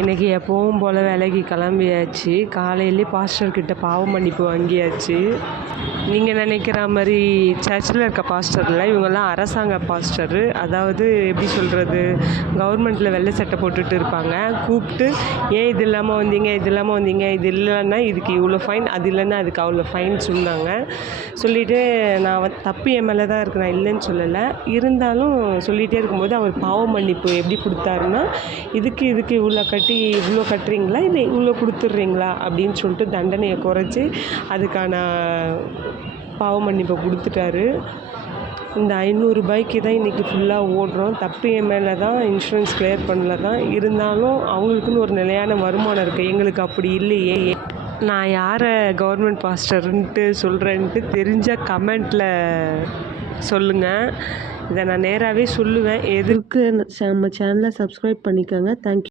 இன்றைக்கி எப்பவும் போல் வேலைக்கு கிளம்பியாச்சு. காலையிலே பாஸ்டர்கிட்ட பாவ மன்னிப்பு வாங்கியாச்சு. நீங்கள் நினைக்கிற மாதிரி சர்ச்சில் இருக்க பாஸ்டர் இல்லை, இவங்கெல்லாம் அரசாங்க பாஸ்டரு. அதாவது எப்படி சொல்கிறது, கவர்மெண்ட்டில் வெள்ளை சட்டை போட்டுட்டு இருப்பாங்க. கூப்பிட்டு ஏன் இது இல்லாமல் வந்தீங்க, இது இல்லாமல் வந்தீங்க, இது இல்லைன்னா இதுக்கு இவ்வளோ ஃபைன், அது இல்லைன்னா அதுக்கு அவ்வளோ ஃபைன் சொன்னாங்க. சொல்லிவிட்டு நான் தப்பு என் மேலே தான் இருக்குது, நான் இல்லைன்னு சொல்லலை. இருந்தாலும் சொல்லிகிட்டே இருக்கும்போது அவர் பாவ மன்னிப்பு எப்படி கொடுத்தாருன்னா, இதுக்கு இவ்வளோ கட்டுறீங்களா, இல்லை இவ்வளோ கொடுத்துட்றீங்களா அப்படின்னு சொல்லிட்டு தண்டனையை குறைச்சி அதுக்கான பாவ மன்னிப்பை கொடுத்துட்டாரு. இந்த 500 ரூபாய்க்கு தான் இன்றைக்கி ஃபுல்லாக ஓடுறோம். தப்பு என் மேலே தான், இன்சூரன்ஸ் கிளியர் பண்ணல தான். இருந்தாலும் அவங்களுக்குன்னு ஒரு நிலையான வருமானம் இருக்குது, எங்களுக்கு அப்படி இல்லையே. நான் யாரை கவர்மெண்ட் பாஸ்டர்ன்ட்டு சொல்கிறேன்ட்டு தெரிஞ்சால் கமெண்ட்டில் சொல்லுங்கள். இதை நான் நேராகவே சொல்லுவேன். எதுக்கு நம்ம சேனலை சப்ஸ்கிரைப் பண்ணிக்கோங்க. தேங்க்யூ.